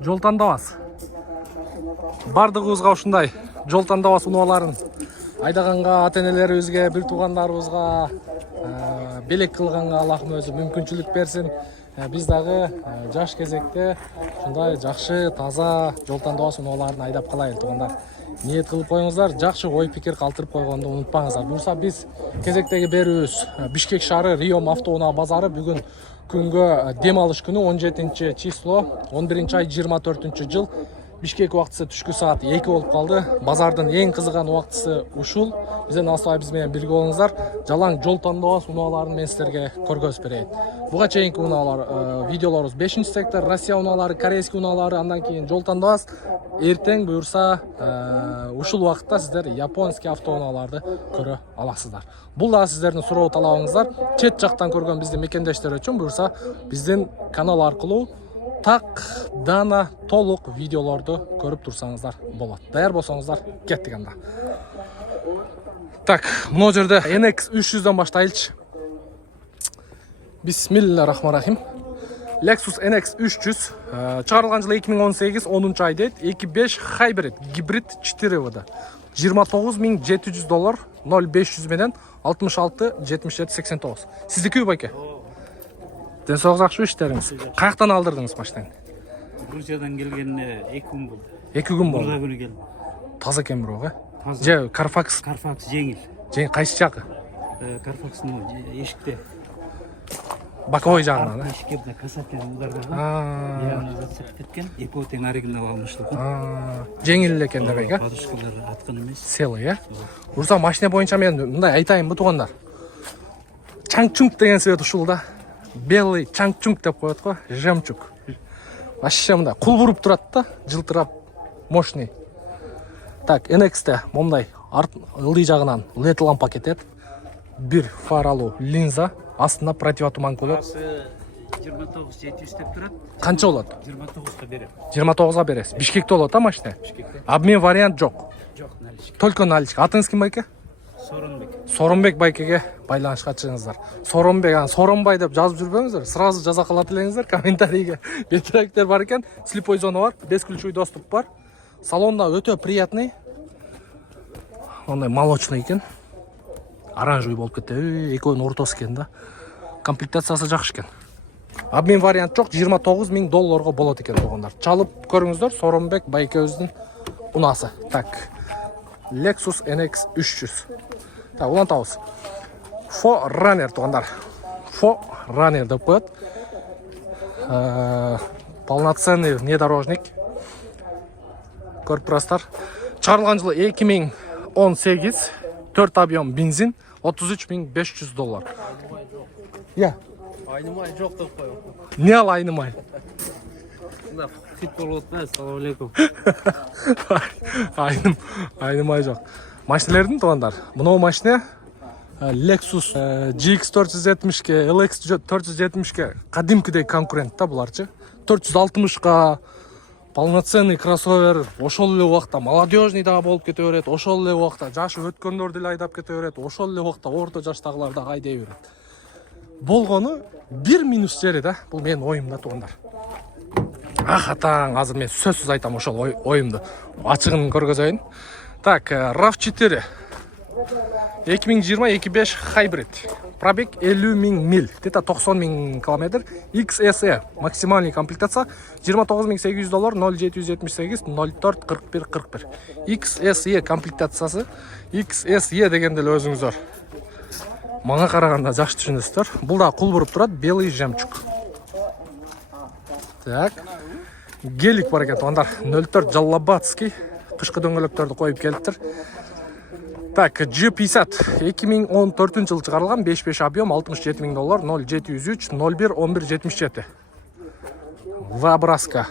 жол тандабас. Бардыгыбызга ушундай жол тандабас унууларын айдаганга, ата-энелерибизге, бир туугандарыбызга белек кылганга Аллахым өзү мүмкүнчүлүк берсин. Биз дагы жаш кезекте ушундай жакшы, таза жол тандабас унууларын айдап калайлы туугандар. Ниет кылып коюңуздар, жакшы ой пикир калтырып койгонду унутпаңыздар. Буюрса биз кезектеги берүүбүз Бишкек шаары Риом автоунаа базары бүгүн күнгө дем алыш күнү 17 число 11 ай 24 жыл Бишкек убактысы түшкү саат 2 болуп калды. Базардын эң кызыган убактысы ушул. Бизден алыстабай биз менен бирге болуңуздар. Жалаң жол тандабас унууларын мен силерге көргөзүп берейин. Буга чейинки унаалар видеолорубуз 5-сектор, Россия унаалары, корейский унаалары, андан кийин жол тандабас. Эртең буюрса ушул убакытта сиздер японский автоунааларды көрө аласыздар. Бул да сиздердин суроо талабыңыздар. Чет жактан көргөн биздин мекендештер үчүн буюрса биздин канал аркылуу так дана толук видеолорду көрүп турсаңыздар болот. Даяр болсоңуздар кеттик анда. Так, мына жерде NX 300дөн баштайлычы. Бисмиллахиррахманиррахим. Lexus NX 300 чыгарылган жылы 2018 10 ай дейт. 2.5 hybrid гибрид 4 вд. $29,700 0500 менен 66 77 89. Сиздики байке? Ден соғыз ақшы іштеріңіз. Қаяқтан алдырдыңыз машинаны? Грузиядан келгеніне 2 күн болды. 2 күн болды. Burada күні келдім. Таза екен бір оғы? Таза. Же, Carfax? Carfax жеңіл. Жеңіл қайсы жағы? Carfax'ın ешікте. Боковой жағынан, да? Ешікте бұда касатель ұлдарда да. Яғын зат кеткен. 2 өтен оригинал алыныштылды. Жеңіл екен демек, а? Подушкалары атқан емес. Селы, я? Урса машина бойынша мен мындай айтайын бұ туғандар. Чаңчунг деген свет ұшыл да. Белый чаңчунг деп коет го, жемчуг. Вообще мындай кул буруп турат да, жылтырап, мощный. Так, NX-те момдай ылдый жагынан LED лампа кетет. Бир фаралуу линза, астына противотуман болот. 29-700 деп турат. Канча болот? 29-га берем. 29-га бересиз. Бишкекте болот а машина? Бишкекте. Обмен вариант жок. Жок, наличка. Только наличка. Атыңыз ким байке? Сооронбек. Сооронбек байкеге байланышка чыгыңыздар. Сооронбек, Сооронбай деп жазып жүрбөңүздөр. Сразу жаза калат элеңиздер комментарийге. Бетеректер бар экен, слепой зона бар, бесключевой доступ бар. Салонда өтө приятный. Ондай молочный экен. Оранжевый болуп кетти. Экөөнүн ортосу экен да. Комплектациясы жакшы экен. Обмен вариант жок, $29,000 болот экен туугандар. Чалып көрүңүздөр, Сооронбек байкебиздин унаасы. Так. Lexus NX 300. Так, улантабыз. Forerunner туугандар. Forerunner деп коет. Полноценный внедорожник. Көрүп турасыздар. Чыгарылган жылы 2018, 4 объем бензин, $33,500. Я. Айнымай жоқ деп қойым. Не ал айнымай? Хит болот па, ассалам алейкум. Айнымай жоқ. Машинелердин туугандар. Мынау машина Lexus GX 470-ке, LX 470-ке кадимкидей конкурент да буларчы. 460-ка полноценный кроссовер, ошол эле убакта молодежный дагы болуп кете берет, ошол эле убакта жашы өткөндөр деле айдап кете берет, ошол эле убакта орто жаштагылар дагы айдай берет. Болгону бир минус жери да, бул менин оюм да туугандар. Атаң, азыр мен сөзсүз айтам ошол оюмду. Ачыгын көргөзөйүн. Так, RAV4 2020 2.5 hybrid. Пробег 50.000 миль, где-то 90.000 километр. XSE максимальный комплектация $29,800 0778 04 41 41. XSE комплектациясы. XSE дегенде эле өзүңүздөр мага караганда жакшы түшүнөсүздөр. Бул да кул буруп турат, белый жемчуг. Так. Гелик бар экен туугандар. 04 Жаллабадский. Кышкы дөңгөлөктөрдү коюп келиптир. Так, G50 2014 жылы чыгарылган 5.5 объем $67,000 0703 01 11 77. Вабраска.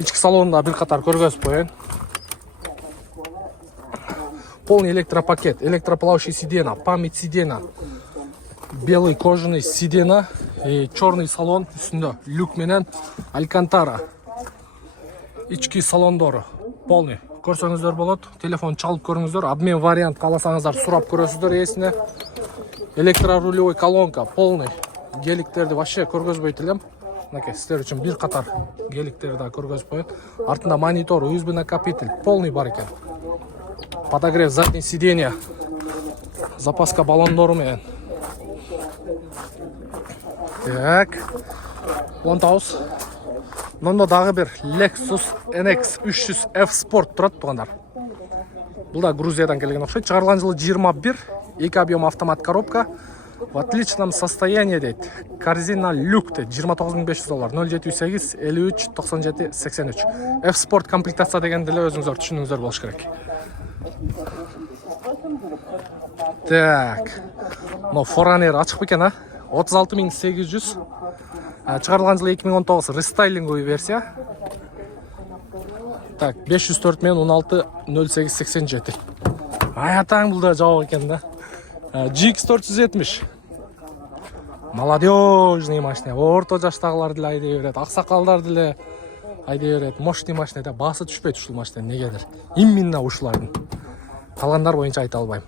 Ички салонунда бир катар көргөзүп коеюн. Полный электропакет, электроплавающий сиденья, память сиденья, белый кожаный сиденья и черный салон үстүндө люк менен алькантара. Ички салондору полный. Көрсөңүздөр болот. Телефон чалып көрүңүздөр. Обмен вариант кааласаңыздар сурап көрөсүздөр эсине. Электрорулевой колонка полный. Геликтерди вообще көргөзбөйт элем. мынакей сіздер үшін бір қатар геликтерді да көргөзүп коеюн. Артында монитор, USB накопитель полный бар екен. Подогрев заднее сиденье, запаска баллондору менен. Так, Лонтаус. Мында дагы бир Lexus NX 300 F Sport турат тугандар. Бул да Грузиядан келген окшойт. Чыгарылган жылы 21, 2 объем автомат коробка. В отличном состоянии дейт. Корзина люк дейт. $29,500. 078 53 97 83. F Sport комплектация дегенди эле өзүңүздөр түшүнүңүздөр болуш керек. Так. Но Forerunner ачык бекен, а? 36800. Чыгарылган жылы 2019 рестайлинговый версия. Так, 504 мен 16 08 87. Ай атаң бул да жабык экен да. GX 470. Молодежный машина. Орто жаштагылар деле айдай берет, аксакалдар деле айдай берет. Мощный машина да, басы түшпөйт ушул машина негедир. Именно ушулардын. Калгандар боюнча айта албайм.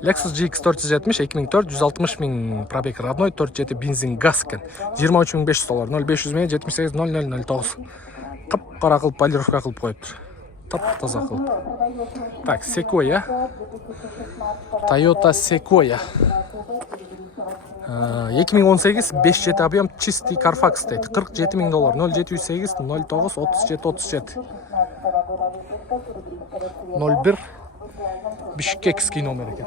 Lexus GX 470 2004 160 000 пробег родной 4.7 бензин газ экен. $23,500. 0500 мен 78 0009. Кап-кара кылып полировка кылып коюптур. Тап-таза кылып. Так, Sequoia. Toyota Sequoia. 2018 5.7 объем чистый Carfax дейт. $47,000. 0708 09 37 37. 01 Бишкекский номер екен.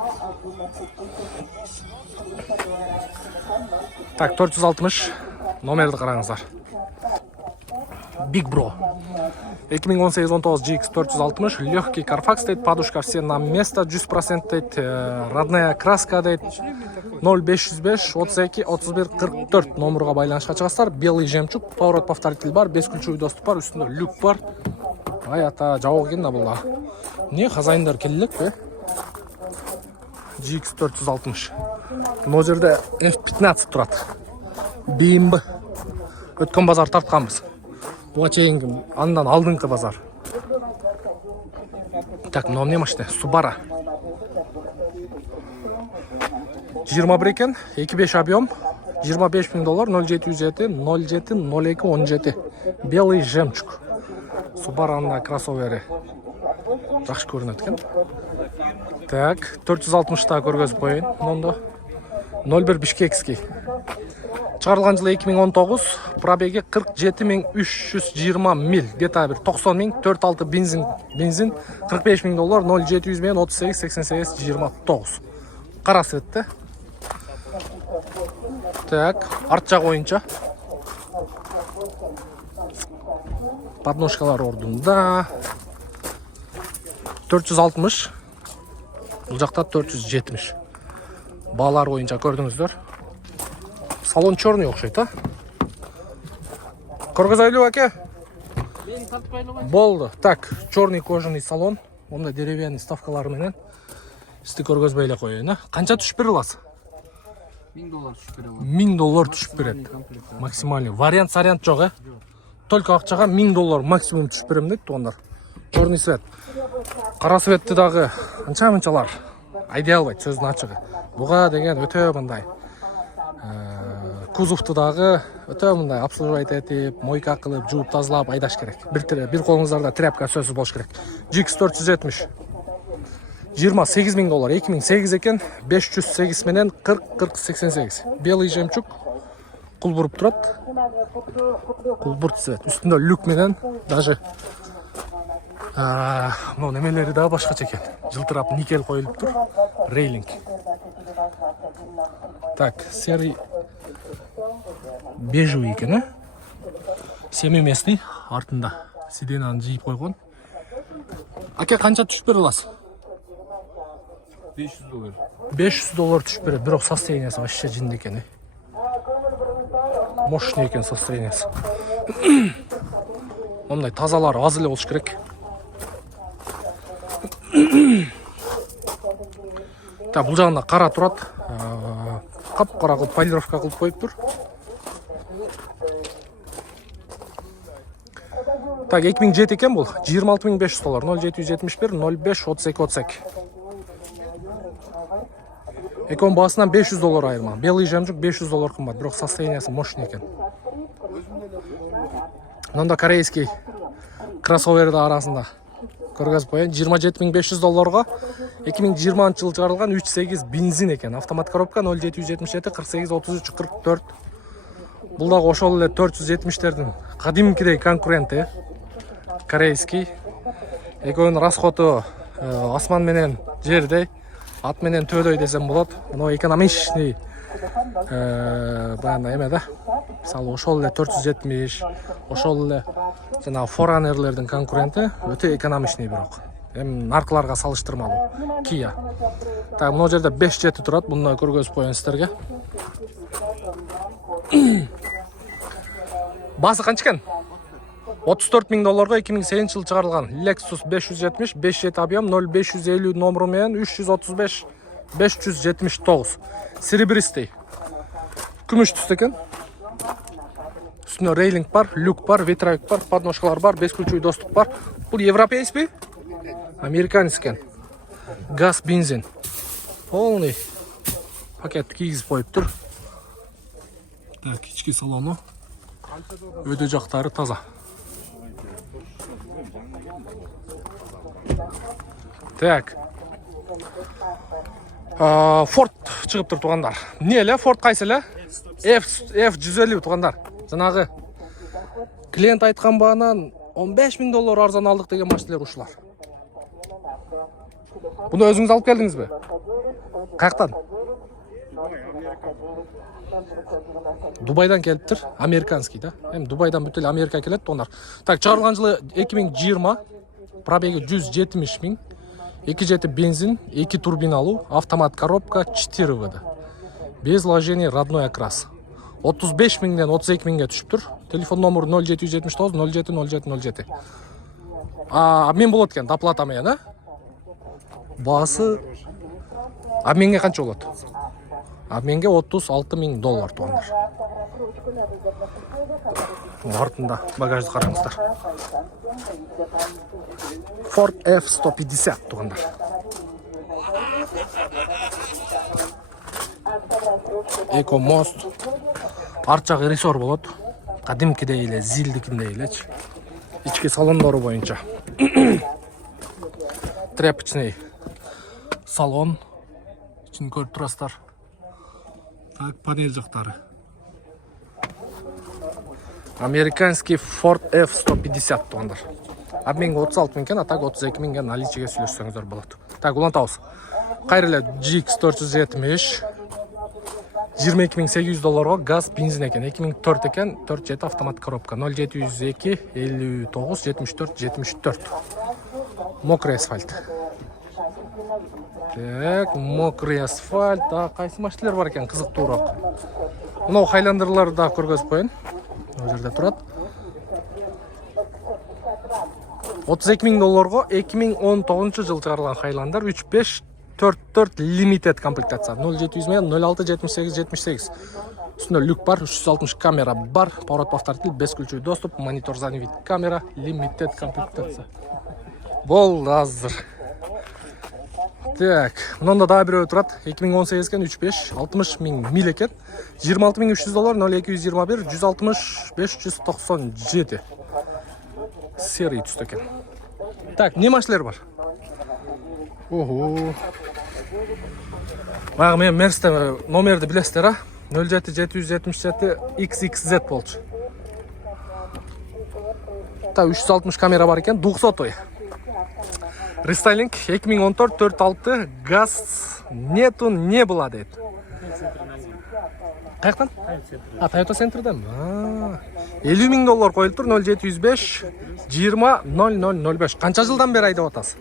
Так, 460 номерді қараңыздар. Big Bro. 2018-19 GX 460, легкий Carfax дейт, подушка все на место, 100% дейт, родная краска дейт, 0505 32 31 44 номерға байланышқа чыгасыздар. Белый жемчуг, поворот повторитель бар, бесключевой доступ бар, үстүндө люк бар. Ай ата, жабык экен да булда. Не хозяиндар келелек бе? GX 460. Мына жерде F15 турат. BMW. Өткөн базар тартканбыз. Буга чейинки андан алдыңкы базар. Так, мына эмне машина? Subaru. 21 экен, 2.5 объем, $25,000, 0707 07 02 17. Белый жемчуг. Subaru'нун кроссовери. Жакшы көрүнөт экен. Так, 460-та көргөзүп коеюн. Мондо 01 Бишкекский. Чыгарылган жылы 2019, пробеги 47 320 миль, где-то бир 90 000, 4.6 бензин, $45,000, 0700 мен 38 88 29. Кара цветте. Так, арт жак боюнча. Подножкалар ордунда. 460. Бул жакта 470. Баалар боюнча көрдүңүздөр. Салон черный окшойт, а? Көргөзөйлү аке? Болду. Так, черный кожаный салон. Онда деревянный ставкалары менен. Сизди көргөзбөй эле коеюн, а? Канча түшүп бере аласыз? $1000 түшүп бере алам. $1000 түшүп берет. Максимальный. Вариант жок, э? Только акчага $1000 максимум түшүп берем дейт тугандар. Черный цвет. Кара цветти дагы анча-мынчалар айдай албайт, сөздүн ачыгы. Буга деген өтө мындай кузовту дагы өтө мындай обслуживать этип, мойка кылып, жууп тазалап айдаш керек. Бир колуңуздарда тряпка сөзсүз болуш керек. GX 470 $28,000, 2008 экен, 508 менен 40 88. Белый жемчуг кулбуруп турат. Кулбур цвет. Үстүндө люк менен даже мына немелери дагы башкача экен. Жылтырап никель коюлуптур. Рейлинг. Так, серый бежевый экен, а? Семиместный, артында сиденьяны жийип койгон. Аке, канча түшүп бере аласыз? $500. $500 түшүп берет, бирок состояниясы вообще жинди экен. Мощный экен состояниясы. Мындай тазалар аз эле болуш керек. Так, бул жагында кара турат. Кап-кара кылып полировка кылып коюптур. Так, 2007 экен бул. $26,500. 0771 05 32 32. Экон баасынан $500 айырма. Белый жемчуг $500 кымбат, бирок состояниясы мощный экен. Мында корейский кроссоверді арасында көргөзүп коеюн. $27.500 2020 жылы чыгарылган 3.8 бензин экен. Автомат коробка 0777 48 33 44. Бул дагы ошол эле 470-тердин кадимкидей конкуренти. Корейский. Экөөнүн расходу асман менен жердей, ат менен төөдөй десем болот. Мына экономичный баягы эме да. Мисалы ошол эле 470, ошол эле жана Foreigner'лердин конкуренти, өтө экономичный бирок. Эми наркыларга салыштырмалуу. Kia. Так, мына жерде 5 жети турат. Муну көргөзүп коеюн сиздерге. Басы канча экен? $34.000 2008 жылы чыгарылган Lexus 570, 5 жети объем, 0550 номеру менен 335 579. Серебристый. Күмүш түстө экен. Үстүнө рейлинг бар, люк бар, ветровик бар, подножкалар бар, бесключевой доступ бар. Бул европейский? Американец экен. Газ, бензин. Полный пакет кийгизип коюптур. Так, ички салону. Өйдө жактары таза. Так. Ford чыгыптыр тугандар. Эмне эле Ford кайсы эле? F150 тугандар. Жанагы клиент айткан баанан $15.000 арзан алдык деген машиналар ушулар. Буну өзүңүз алып келдиңизби? Каяктан? Дубайдан келиптир, американский да. Эми Дубайдан бүт эле Америка келет тугандар. Так, чыгарылган жылы 2020, пробеги 170 000, 2 жети бензин, 2 турбиналуу, автомат коробка, 4 ВД. Без вложений, родной окрас. 35 000ден 32 000ге түшүптүр. Телефон номеру 0779 07 07 07. Обмен болот экен, доплата менен, а? Баасы обменге канча болот? Обменге $36.000 тугандар. Артында багажды караңыздар. Ford F150 тугандар. Эко мост. Арт жагы ресор болот. Кадимкидей эле, зилдикиндей элечи. Ички салондору боюнча. Тряпочный салон. Ичин көрүп турасыздар. Так, панель жактары. Американский Ford F150 тугандар. Обменге 36 000 экен, а так 32 000ге наличиге сүйлөшсөңүздөр болот. Так, улантабыз. Кайра эле GX 470 $22.800 газ, бензин экен. 2004 экен, 4 жети автомат коробка. 0702 59 74 74. Мокрый асфальт. Так, мокрый асфальт. Кайсы машиналар бар экен, кызыктуураак. Мына Highlander да көргөзүп коеюн. Бул жерде турат. $32.000 2019 жылы чыгарылган Highlander 3544 limited комплектация. 0700 менен 06 78 78. Үстүндө люк бар, 360 камера бар, поворот повторитель, бесключевой доступ, монитор задний вид камера, limited комплектация. Бол азыр. Так, мында дагы бирөө турат. 2018 экен, 35 60 000 миль экен. $26.300 0221 160 597. Серый түстө экен. Так, эмне машиналар бар? Ого. Багы мен Мерсте номерди билесиздер, а? 07 777 XXZ болчу. Та 360 камера бар экен, 200. Рестайлинг 2014 46 газ нету, не было дейт. Каяктан? Toyota Center'дан. $50.000 коюлуптур. 0705 20 0005. Канча жылдан бери айдап атасыз?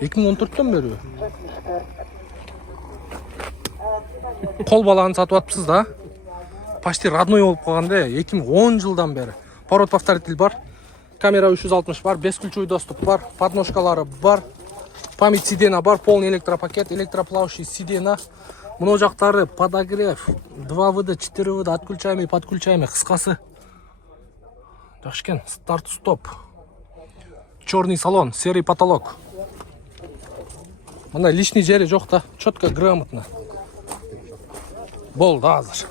2014төн бери. Кол баланы сатып атыпсыз да? Почти родной болуп калганда, 2010 жылдан бери. Поворот повторитель бар. Камера 360 бар, бесключевой доступ бар, подножкалары бар, память сидена бар, полный электропакет, электроплавающий сидена. Мына жактары подогрев, 2 ВД, 4 ВД, отключаемый, подключаемый, кыскасы. Жакшы экен, старт-стоп. Черный салон, серый потолок. Мына лишний жери жок да, четко, грамотно. Болду азыр.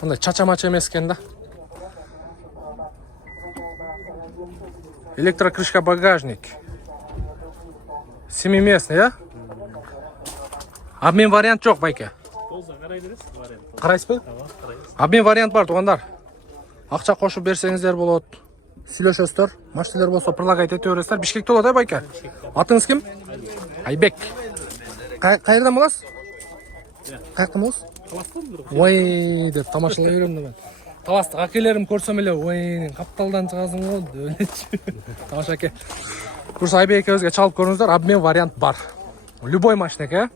Мына чача-мача эмес экен да. Электрокрышка багажник. 7-местный, я? Обмен вариант жоқ, байке. Қарайсыз ба? Обмен вариант бар, туғандар. Ақша қошып берсеңіздер болады. Сүйлөшөсүздөр. Машиналар болсо предлагать ете бересиздер. Бишкекте болот, байке? Атыңыз ким? Айбек. Кайерден боласыз? Каяктан боласыз? Ой, деп тамашалай беремін мен. Таластық акелерім көрсем эле, ой, капталдан чыгасың го, тамаша аке. Курса Айбек экөөбүзгө чалып көрүңүздөр, обмен вариант бар. Любой машинеке.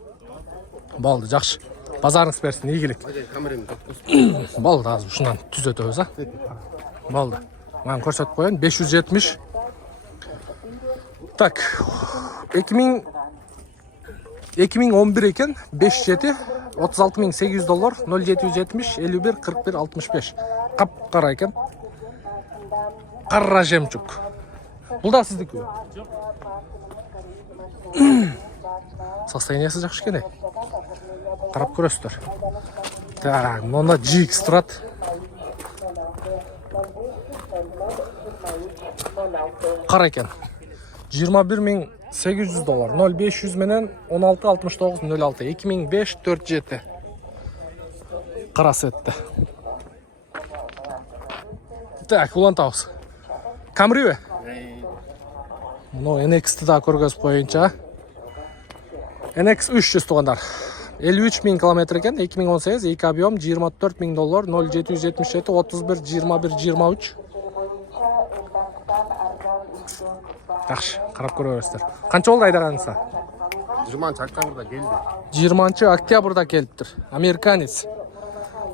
Болду, жакшы. Базарыңыз берсин, ийгилик. Болду, азыр ушундан түзөтөбүз, а? Болду. Мен көрсөтүп коеюн, 570. Так, 2011 екен, 5-7, $36.800, 0770, 51, 41, 65. Қап-қара екен. Қара жемчуг. Бұл да сіздікі? Состояниясы жақшы екен, қарап көресіздер. Так, мында GX тұрады. Қара екен. $21.800, 0500 менен 166906, 2005-47. Қарасы етті. Так, улантауыз. Камри бе? Мұны NX-ті да көргөзіп қойынша. NX 300 туғандар. 53.000 километр екен, 2018, 2 объем, $24.000, 0777, 31, 21, 23. Жақшы, қарап көре бересіздер. Қанша болды айдағаныңызда? 20 октябрда келді. 20 октябрда келіптір. Американец.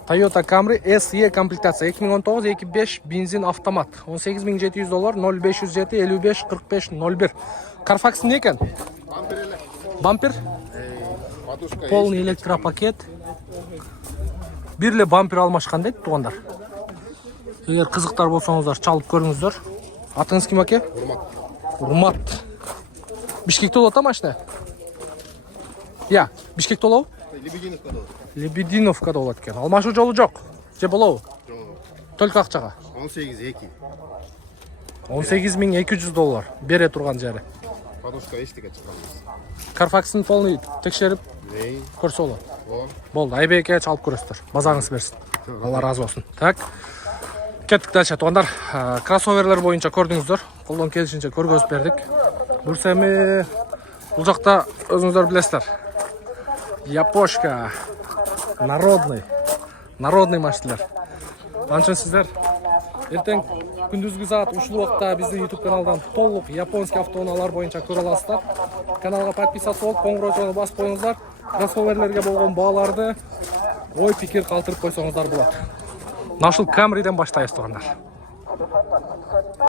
Toyota Camry SE комплектация. 2019, 2.5 бензин автомат. $18.700, 0507, 55, 45, 01. Carfax не екен? Бампер? Полный электропакет. Бірле бампер алмашқан дейді, туғандар. Егер қызықтар болсаңыздар, чалып көріңіздер. Атыңыз кім аке? Урмат. Бишкекте болот машина? Я, Бишкекте болобу? Лебединовкада болот экен. Алмашуу жолу жок. Же болобу? Только акчага. 18.2. $18.200 бере турган жери. Подушка эчтеке чыкканбыз. Carfax'ын полный текшерип көрсө болот. Болду, Айбекке чалып көрөсүздөр. Базарыңыз берсин. Алла разы болсун. Так. Кеттік дальше, туғандар. Кроссоверлер бойынша көрдіңіздер. Қолдан келішінше көргөзіп бердік. Бүрсемі бұл жақта өзіңіздер білесіздер. Япошка. Народный машинелер. Аншын сіздер ертең күндүзгү саат ушул убакта биздин YouTube каналдан толук японский автоунаалар боюнча көрө аласыздар. Каналга подписаться болуп, коңгуроо басып коюңуздар. Кроссоверлерге болгон бааларды ой пикир калтырып койсоңуздар болот. Нашыл Камриден баштайбыз туғандар.